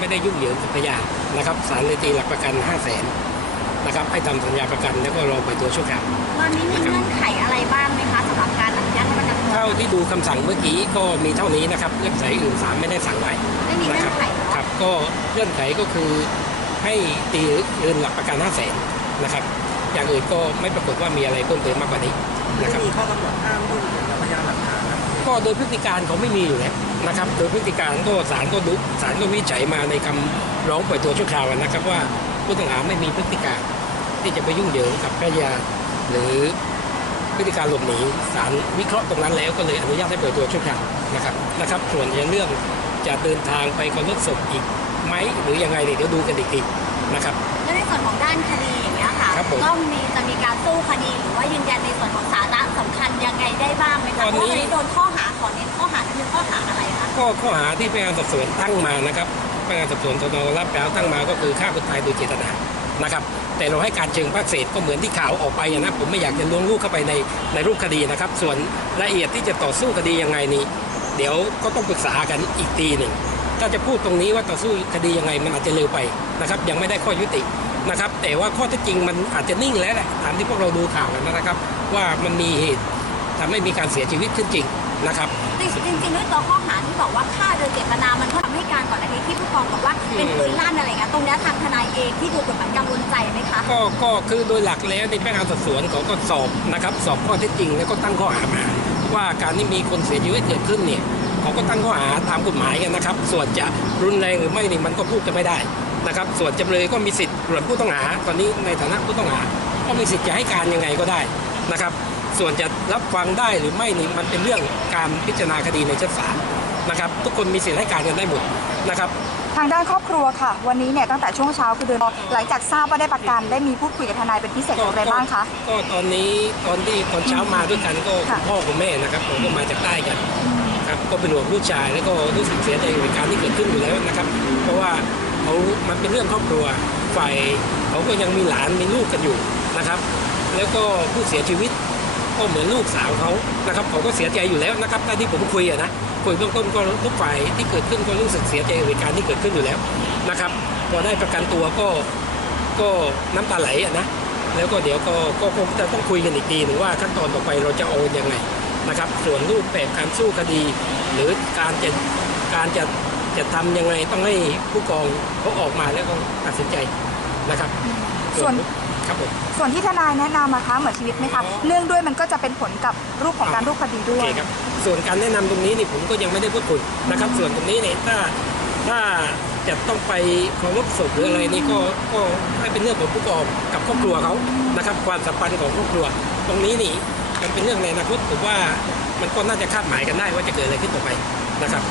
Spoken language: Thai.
ไม่ได้ยุ่งเหยิงกับพยานนะครับศาลเลยตีหลักประกัน 5 0 0แสนนะครับให้ทำสัญญาประกันแล้วก็รอปล่อยตัวชั่วคราวตอนนี้มีเงื่อนไขอะไรบ้างไหมคะสำหรับการอนุญาตให้ประกันตัวเท่าที่ดูคำสั่งเมื่อกี้ก็มีเท่านี้นะครับเงื่อนไขอื่นศาลไม่ได้สั่งไว้ไม่มีนะเงื่คอรันไขเหรอครับก็เงื่อนไขก็คือให้ตีเงินหลักประกัน 5 0 0แสนนะครับอย่างอื่นก็ไม่ปรากฏว่ามีอะไรเพิ่มเติมมากกว่านี้นะครับ มีข้อกำหนดห้ามยุ่งเหยิงกับพยานหลักฐานครับก็โดยพฤติการเขาไม่มีอยู่แล้ว นะครับโดยพฤติการก็ศาลก็ดูศาลก็วิจัยมาในคำร้องปล่อยตัวชั่วคราวนะครับ ว่าผู้ต้องหาไม่มีพฤติการที่จะไปยุ่งเหยิงกับพยานหรือพฤติการหลบหนีศาลวิเคราะห์ตรงนั้นแล้วก็เลยอนุญาตให้ปล่อยตัวชั่วคราวนะครับนะครับ ส่วนในเรื่องจะเดินทางไปเคารพศพอีกไหมหรือยังไงเนี่ยเดี๋ยวดูกันอีกทีนะครับแล้วในส่วนของด้านคดีอย่างเงี้ยค่ะครับผมก็มีจะมีการสู้คดีหรือว่ายืนยันในส่วนของสาระสำคัญยังไงได้บ้างไหมคะตอนเพนี้ราะว่าวันนี้โดนข้อหา ขอเน้นข้อหาคือข้อหาอะไรคะก็ข้อหาที่พนักงานสอบสวนตั้งมานะครับพนักงานสอบสวนสนรับแปลตั้งมาก็คือฆ่าคนตายโดยเจตนานะครับ แต่เราให้การเชิงภาคเศษก็เหมือนที่ข่าวออกไปนะผมไม่อยากจะล้วงลูกเข้าไปในในรูปคดีนะครับ ส่วนรายละเอียดที่จะต่อสู้คดียังไงนี่เดี๋ยวก็ต้องปรึกษากันอีกทีหนึ่งถ้าจะพูดตรงนี้ว่าต่อสู้คดียังไงมันอาจจะเร็วไปนะครับ ยังไม่ได้ข้อยุตินะครับ แต่ว่าข้อเท็จจริงมันอาจจะนิ่งแล้วแหละตามที่พวกเราดูข่าวกันนะครับ ว่ามันมีเหตุทำให้มีการเสียชีวิตขึ้นจริง นะครับจริงจริงๆด้วยตัวข้อหาที่บอกว่าฆ่าโดยเจตนามันก็ทำให้การก่อนอันนี้ที่ผู้กองบอกว่าเป็นปืนลั่นอะไรเงี้ยตรงเนี้ยทางทนายเองที่ดูกฎหมายกังวลใจไหมคะก็ก็คือโดยหลักแล้วในพนักงานสอบสวนเขาก็สอบนะครับสอบข้อเท็จจริงแล้วก็ตั้งข้อหามาว่าการที่มีคนเสียชีวิตเกิดขึ้นเนี่ยเขาก็ตั้งข้อหาตามกฎหมายกันนะครับ ส่วนจะรุนแรงหรือไม่นี่มันก็พูดจะไม่ได้นะครับ ส่วนจำเลยก็มีสิทธิ์ส่วนผู้ต้องหา ตอนนี้ในฐานะผู้ต้องหา ก็มีสิทธิ์จะให้การยังไงก็ได้ นะครับ ส่วนจะรับฟังได้หรือไม่นี่มันเป็นเรื่องการพิจารณาคดีในชั้นศาลนะครับทุกคนมีสิทธิ์ให้การกันได้หมดนะครับทางด้านครอบครัวค่ะ วันนี้เนี่ยตั้งแต่ช่วงเช้าคือเดินหลังจากทราบว่าได้ประกันได้มีพูดคุยกับทนายเป็นพิเศษอย่างไรบ้างคะก็ตอนนี้ตอนที่ตอนเช้ามาด้วยกันก็คุค่ะณพ่อคุณแม่นะครับผมก็มาจากใต้กันครับก็เป็นห่วงลูกชายแล้วก็รู้สึกเสียใจกับเหตุการณ์ที่เกิดขึ้นอยู่แล้วนะครับ เพราะว่าเขามันเป็นเรื่องครอบครัวฝ่ายเขาก็ยังมีหลานมีลูกกันอยู่ นะครับ แล้วก็ผู้เสียชีวิตก็เหมือนลูกสาวเขานะครับเขาก็เสียใจอยู่แล้วนะครับถ้าที่ผมคุยอะนะคุยเบื้องต้นก็ทุกฝ่ายที่เกิดขึ้นก็รู้สึกเสียใจเหตุการณ์ที่เกิดขึ้นอยู่แล้วนะครับพอได้ประกันตัวก็ก็น้ำตาไหลอะนะแล้วก็เดี๋ยวก็ก็คงจะต้องคุยกันอีกทีหนึ่งว่าขั้นตอนต่อไปเราจะเอายังไงนะครับ ส่วนรูปแบบการสู้คดี หรือการจะการจะจะทำยังไงต้องให้ผู้กองเขาออกมาแล้วก็ตัดสินใจนะครับ ส่วน ครับผม ส่วนที่ทนายแนะนำนะคะเหมือนชีวิตไหมคะเนื่องด้วยมันก็จะเป็นผลกับรูปของการรูปคดีด้โอวย เคครับ ส่วนการแนะนำตรงนี้นี่ผมก็ยังไม่ได้พูดคุยนะครับ ส่วนตรงนี้เนี่ยถ้าถ้าจะต้องไปเคารพศพหรืออะไรนี่ก็ก็ให้เป็นเรื่องของผู้กองกับครอบครัวเขานะครับ ความสัมพันธ์ของครอบครัว ตรงนี้นี่มันเป็นเรื่องในอนาคตผมว่ามันก็น่าจะคาดหมายกันได้ว่าจะเกิดอะไรขึ้นต่อไปนะครับ